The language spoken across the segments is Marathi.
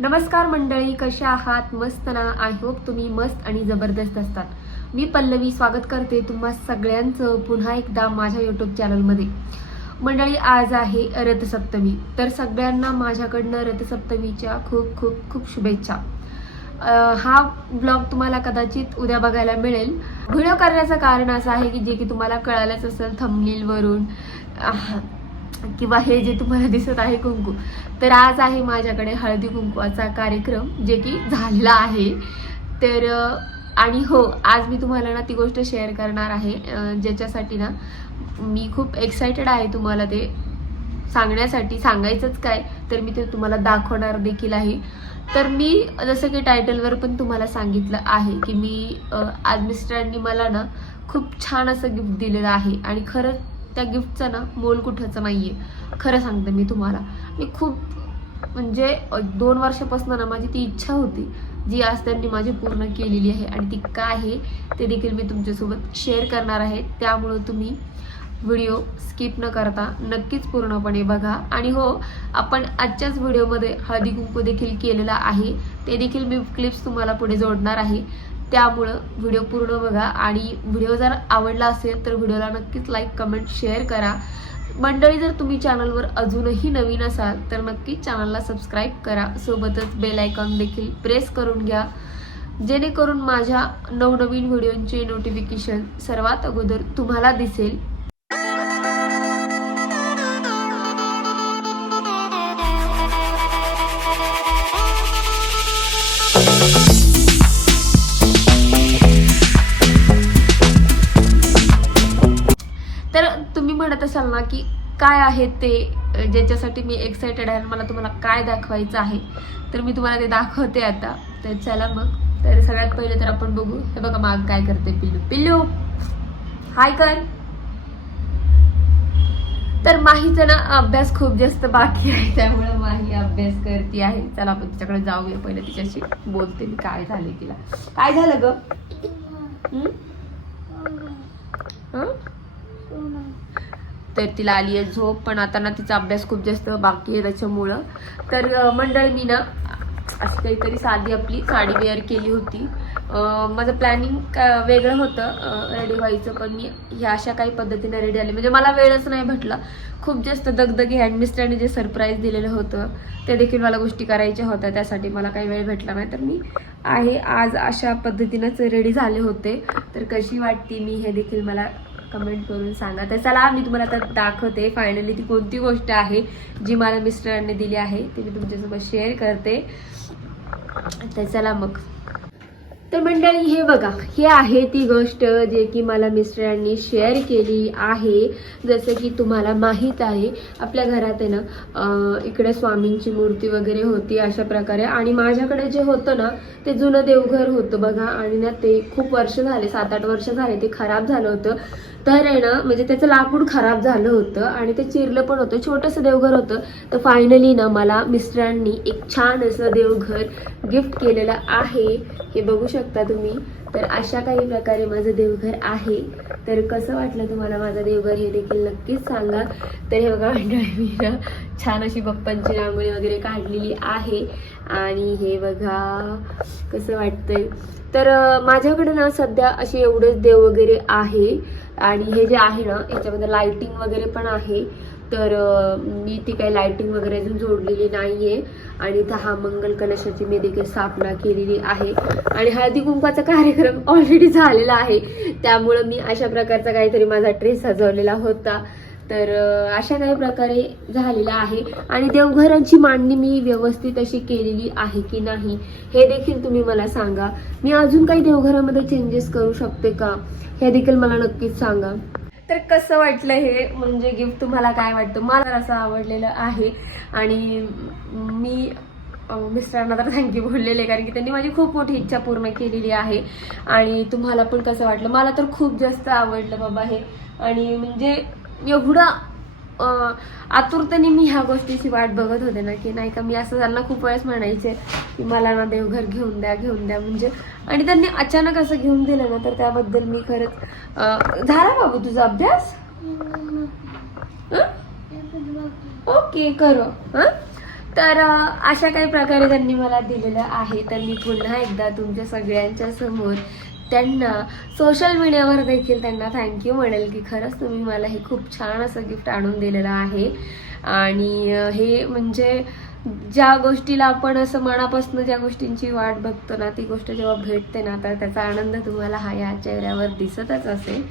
नमस्कार मंडळी कशा आहात? मस्त ना? आय होप तुम्ही मस्त आणि जबरदस्त असतात. मी पल्लवी स्वागत करते तुम्हा सगळ्यांचं पुन्हा एकदा माझ्या यूट्यूब चॅनलमध्ये मंडळी आज आहे रथसप्तमी. तर सगळ्यांना माझ्याकडनं रथसप्तमीच्या खूप खूप खूप शुभेच्छा. हा ब्लॉग तुम्हाला कदाचित उद्या बघायला मिळेल. व्हिडिओ करण्याचं कारण असं आहे की जे की तुम्हाला कळालंच असेल थंबनेलवरून किंवा हे जे तुम्हाला दिसत आहे कुंकू तर आज आहे माझ्याकडे हळदी कुंकवाचा कार्यक्रम जे की झालेला आहे. तर आणि हो आज मी तुम्हाला ना ती गोष्ट शेअर करणार आहे. ज्याच्यासाठी ना मी खूप एक्सायटेड आहे तुम्हाला ते सांगण्यासाठी. सांगायचंच काय तर मी ते तुम्हाला दाखवणार देखील आहे. तर मी जसं की टायटलवर पण तुम्हाला सांगितलं आहे की मी आज मिस्टरांनी मला ना खूप छान असं गिफ्ट दिलेलं आहे. आणि खरंच त्या गिफ्टचं ना मोल कुठंच नाही आहे खरं सांगते मी तुम्हाला. मी खूप म्हणजे दोन वर्षापासून ना माझी ती इच्छा होती जी आज त्यांनी माझी पूर्ण केलेली आहे. आणि ती काय आहे ते देखील मी तुमच्यासोबत शेअर करणार आहे. त्यामुळं तुम्ही व्हिडिओ स्किप न करता नक्कीच पूर्णपणे बघा. आणि हो आपण आजच्याच व्हिडिओमध्ये हळदी कुंकू देखील केलेला आहे. ते देखील मी क्लिप्स तुम्हाला पुढे जोडणार आहे. त्यामुळं व्हिडिओ पूर्ण बघा. आणि व्हिडिओ जर आवडला असेल तर व्हिडिओला नक्कीच लाईक कमेंट शेअर करा. मंडळी जर तुम्ही चॅनलवर अजूनही नवीन असाल तर नक्कीच चॅनलला सबस्क्राईब करा. सोबतच बेल आयकॉन देखील प्रेस करून घ्या. जेणेकरून माझ्या नवनवीन व्हिडिओंचे नोटिफिकेशन सर्वात अगोदर तुम्हाला दिसेल. तुम्ही ना की काय आहे ते ज्याच्यासाठी मी एक्सायटेड आहे मला तुम्हाला काय दाखवायचं आहे तर मी तुम्हाला ते दाखवते आता. तर चला मग. तर सगळ्यात पहिले तर आपण बघू. हे बघा माग काय करते पिल्लू. पिल्लू! हाय कर. तर माहीचा ना अभ्यास खूप जास्त बाकी आहे त्यामुळे माही अभ्यास करते आहे. चला आपण तिच्याकडे जाऊया. पहिले तिच्याशी बोलते मी काय झाले तिला. काय झालं ग? तर तिला आली आहे झोप पण आता ना तिचा अभ्यास खूप जास्त बाकी आहे त्याच्यामुळं. तर मंडळ मी ना अशी काहीतरी साधी आपली साडी वेअर केली होती. माझं प्लॅनिंग वेगळं होतं रेडी व्हायचं पण मी ह्या अशा काही पद्धतीने रेडी आले. म्हणजे मला वेळच नाही भेटला. खूप जास्त दगदगी आणि जे सरप्राईज दिलेलं होतं ते देखील मला गोष्टी करायच्या होत्या. त्यासाठी मला काही वेळ भेटला नाही. तर मी आहे आज अशा पद्धतीनंच रेडी झाले होते. तर कशी वाटते मी हे देखील मला कमेंट करून सांगा. तर चला मी तुम्हाला आता दाखवते. फायनली ती कोणती गोष्ट आहे जी मला मिस्टरांनी दिली आहे ती मी तुमच्यासोबत शेअर करते. तर चला मग. तर मंडळी हे बघा हे आहे ती गोष्ट जे की मला मिस्टरांनी शेअर केली आहे. जसं की तुम्हाला माहीत आहे आपल्या घरात आहे ना इकडे स्वामींची मूर्ती वगैरे होती अशा प्रकारे. आणि माझ्याकडे जे होतं ना ते जुनं देवघर होतं बघा. आणि ना ते खूप वर्ष झाले सात आठ वर्ष झाले ते खराब झालं होतं. तर आहे ना म्हणजे त्याचं लाकूड खराब झालं होतं आणि ते चिरलं पण होतं. छोटंसं देवघर होतं. तर फायनली ना मला मिस्टरांनी एक छान असं देवघर गिफ्ट केलेलं आहे. हे बघू शकता तुम्ही. तर अशा काही प्रकारे माझं देवघर आहे. तर कसं वाटलं तुम्हाला माझं देवघर हे देखील नक्कीच सांगा. तर हे बघा मंडळी मी ना छान अशी बाप्पांची रांगोळी वगैरे काढलेली आहे. आणि हे बघा कसं वाटतंय. तर माझ्याकडे ना सध्या असे एवढेच देव वगैरे आहे. आणि हे जे आहे ना याच्यामध्ये लाइटिंग वगैरे पण आहे. तर मी ती काही लाइटिंग वगैरे अजून जोडलेली नाही आहे आणि इथं हा मंगल कलशाची मी देखील स्थापना केलेली आहे. आणि हळदी कुंकवाचा कार्यक्रम ऑलरेडी झालेला आहे. त्यामुळं मी अशा प्रकारचा काहीतरी माझा ड्रेस सजवलेला होता. तर अशा काही प्रकारे झालेला आहे. आणि देवघरांची मांडणी मी व्यवस्थित अशी केलेली आहे की नाही हे देखील तुम्ही मला सांगा. मी अजून काही देवघरामध्ये चेंजेस करू शकते का? हे देखील मला नक्कीच सांगा. तर कसं वाटलं हे? म्हणजे गिफ्ट तुम्हाला काय वाटतं? मला तर असं आवडलेलं आहे. आणि मी मिस्टरांना तर थँक्यू बोललेले आहे, कारण की त्यांनी माझी खूप मोठी इच्छा पूर्ण केलेली आहे. आणि तुम्हाला पण कसं वाटलं? मला तर खूप जास्त आवडलं बाबा हे. आणि म्हणजे एवढं आतुरतेने मी ह्या गोष्टीची वाट बघत होते ना की नाही का मी असं त्यांना खूप वेळेस म्हणायचे की मला ना देवघर घेऊन द्या घेऊन द्या म्हणजे आणि त्यांनी अचानक असं घेऊन दिलं ना तर त्याबद्दल मी खरंच झाला बाबू तुझा अभ्यास? हं? ओके करो हां? तर अशा काही प्रकारे त्यांनी मला दिलेलं आहे. तर मी पुन्हा एकदा तुमच्या सगळ्यांच्या समोर त्यांना सोशल मीडियावर देखील त्यांना थँक्यू म्हणेल की खरंच तुम्ही मला हे खूप छान असं गिफ्ट आणून दिलेलं आहे. आणि हे म्हणजे ज्या गोष्टीला आपण असं मनापासून ज्या गोष्टींची वाट बघतो ना ती गोष्ट जेव्हा भेटते ना तर त्याचा आनंद तुम्हाला हा या चेहऱ्यावर दिसतच असेल.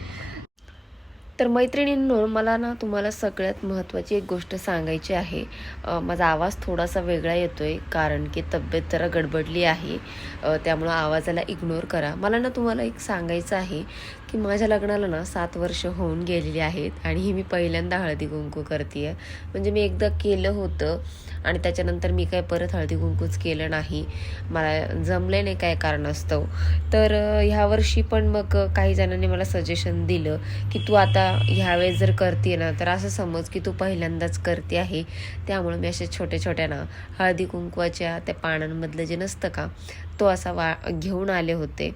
तर मैत्रिणींनो मला ना तुम्हाला सगळ्यात महत्त्वाची एक गोष्ट सांगायची आहे. माझा आवाज थोडासा वेगळा येतो आहे कारण की तब्येत जरा गडबडली आहे. त्यामुळं आवाजाला इग्नोर करा. मला ना तुम्हाला एक सांगायचं आहे की माझ्या लग्नाला ना सात वर्ष होऊन गेलेली आहेत आणि ही मी पहिल्यांदा हळदी कुंकू करते आहे म्हणजे मी एकदा केलं होतं आणि त्याच्यानंतर मी काय परत हळदी कुंकूच केलं नाही. मला जमले नाही काय कारणास्तव. तर ह्यावर्षी पण मग काही जणांनी मला सजेशन दिलं की तू आता ह्यावेळेस जर करते ना तर असं समज की तू पहिल्यांदाच करते आहे. त्यामुळे मी अशा छोट्या छोट्या ना हळदी कुंकवाच्या त्या पानांमधलं जे नसतं का तो असा वा घेऊन आले होते.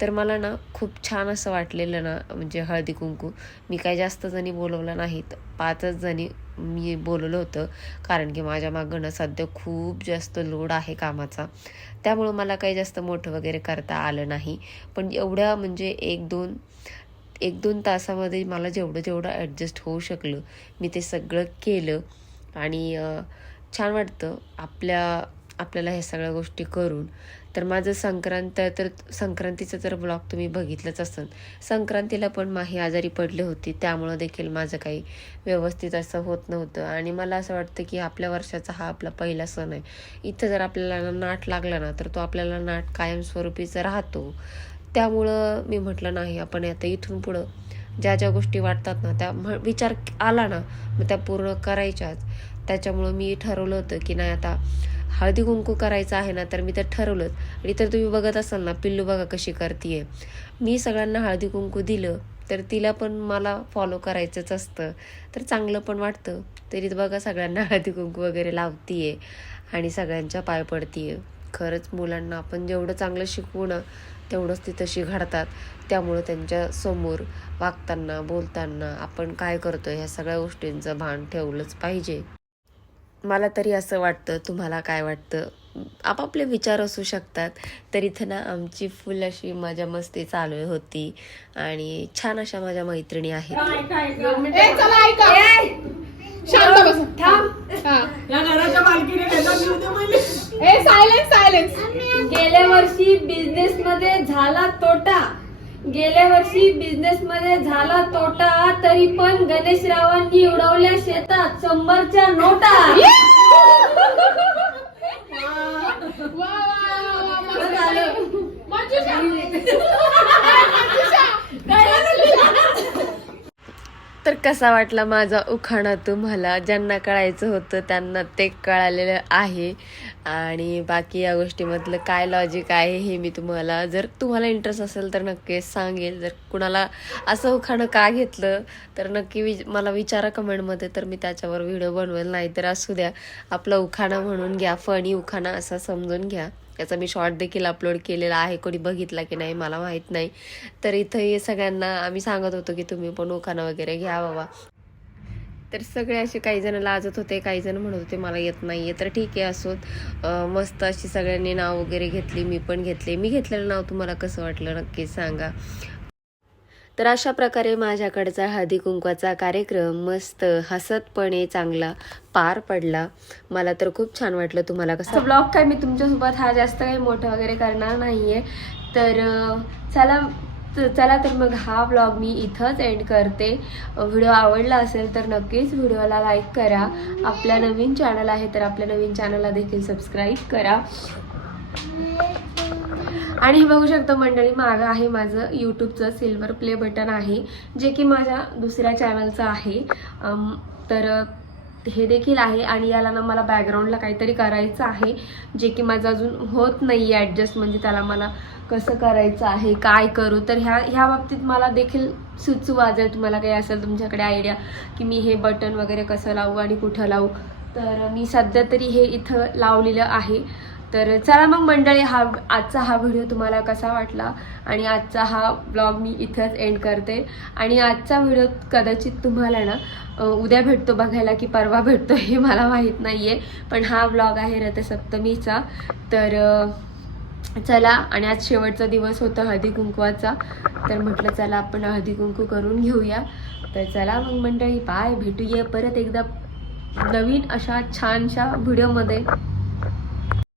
तर मला ना खूप छान असं वाटलेलं ना म्हणजे हळदी कुंकू. मी काय जास्त जणी बोलवलं नाहीत. पाचच जणी मी बोलवलं होतं. कारण की माझ्या मागं ना सध्या खूप जास्त लोड आहे कामाचा. त्यामुळं मला काही जास्त मोठं वगैरे करता आलं नाही. पण एवढ्या म्हणजे एक दोन एक दोन तासामध्ये मला जेवढं जेवढं ॲडजस्ट होऊ शकलं मी ते सगळं केलं. आणि छान वाटतं आपल्या आपल्याला ह्या सगळ्या गोष्टी करून. तर माझं संक्रांत तर संक्रांतीचं तर ब्लॉग तुम्ही बघितलंच असेल संक्रांतीला पण माही आजारी पडली होती त्यामुळं देखील माझं काही व्यवस्थित असं होत नव्हतं. आणि मला असं वाटतं की आपल्या वर्षाचा हा आपला पहिला सण आहे. इथं जर आपल्याला नाट लागला ना तर तो आपल्याला नाट कायमस्वरूपीचा राहतो. त्यामुळं मी म्हटलं नाही आपण आता इथून पुढं ज्या ज्या गोष्टी वाटतात ना त्या म्ह- विचार आला ना मग त्या पूर्ण करायच्याच. त्याच्यामुळं मी ठरवलं होतं की नाही आता हळदी कुंकू करायचं आहे ना तर मी तर ठरवलंच आणि तर तुम्ही बघत असाल ना पिल्लू बघा कशी करतीये. मी सगळ्यांना हळदी कुंकू दिलं तर तिला पण मला फॉलो करायचंच असतं. तर चांगलं पण वाटतं. तरी बघा सगळ्यांना हळदी कुंकू वगैरे लावतीये आणि सगळ्यांच्या पाय पडतीये. खरंच मुलांना आपण जेवढं चांगलं शिकवू ना तेवढंच ती तशी घडतात. त्यामुळं त्यांच्यासमोर वागताना बोलताना आपण काय करतो ह्या सगळ्या गोष्टींचं भान ठेवलंच पाहिजे. मला तरी असं वाटतं तुम्हाला काय वाटतं? आपापले विचार असू शकतात. तर इथं ना आमची फुल अशी मजा मस्ती चालू होती आणि छान अशा माझ्या मैत्रिणी आहेत. हा. गेल्या वर्षी बिझनेस मध्ये झाला तोटा. गेल्या वर्षी बिझनेस मध्ये झाला तोटा तरी पण गणेशरावांनी उडवल्या शेतात शंभरच्या नोटा. वा कसा वाटला माझा उखाणा तुम्हाला? ज्यांना कळायचं होतं त्यांना ते कळालेलं आहे. आणि बाकी या गोष्टीमधलं काय लॉजिक आहे हे मी तुम्हाला जर तुम्हाला इंटरेस्ट असेल तर नक्कीच सांगेल. जर कुणाला असं उखाणं का घेतलं तर नक्की विच मला विचारा कमेंटमध्ये. तर मी त्याच्यावर व्हिडिओ बनवेल. नाही तर असू द्या आपला उखाणा म्हणून घ्या फणी उखाणा असा समजून घ्या. याचा मी शॉर्ट देखील अपलोड केलेला आहे. कोणी बघितला की नाही मला माहीत नाही. तर इथं हे सगळ्यांना आम्ही सांगत होतो की तुम्ही पण उखाणा वगैरे घ्या बाबा. तर सगळे असे काही जण लाजत होते काही जण म्हणत होते मला येत नाहीये. तर ठीक आहे असोत मस्त अशी सगळ्यांनी नाव वगैरे घेतली मी पण घेतले. मी घेतलेलं नाव तुम्हाला कसं वाटलं नक्कीच सांगा. तर अशा प्रकारे माझ्याकडचा हळदी कुंकवाचा कार्यक्रम मस्त हसतपणे चांगला पार पडला. मला तर खूप छान वाटलं तुम्हाला कसं ब्लॉग काय मी तुमच्यासोबत हा जास्त काही मोठं वगैरे करणार नाहीये. तर चला चला तर मग हा ब्लॉग मी इथंच एंड करते. व्हिडिओ आवडला असेल तर नक्कीच व्हिडिओला लाईक करा. आपल्या नवीन चॅनल आहे तर आपल्या नवीन चॅनलला देखील सबस्क्राईब करा. आणि हे बघू शकता मंडळी मागं आहे माझं यूट्यूबचं सिल्वर प्ले बटन आहे जे की माझ्या दुसऱ्या चॅनलचं आहे. तर हे देखील आहे आणि याला ना मला बॅकग्राऊंडला काहीतरी करायचं आहे जे की माझं अजून होत नाही आहे ॲडजस्ट म्हणजे त्याला मला कसं करायचं आहे काय करू? तर ह्या ह्या बाबतीत मला देखील सुचवा जर तुम्हाला काही असेल तुमच्याकडे आयडिया की मी हे बटन वगैरे कसं लावू आणि कुठं लावू? तर मी सध्या तरी हे इथं लावलेलं आहे. तर चला मग मंडळी हा आजचा हा व्हिडिओ तुम्हाला कसा वाटला? आणि आजचा हा ब्लॉग मी इथंच एंड करते. आणि आजचा व्हिडिओ कदाचित तुम्हाला ना उद्या भेटतो बघायला की परवा भेटतो हे मला माहीत नाही आहे पण हा ब्लॉग आहे रथसप्तमीचा. तर चला आणि आज शेवटचा दिवस होता हळदी कुंकवाचा. तर म्हटलं चला आपण हळदी कुंकू करून घेऊया. तर चला मग मंडळी बाय भेटूया परत एकदा नवीन अशा छानशा व्हिडिओमध्ये.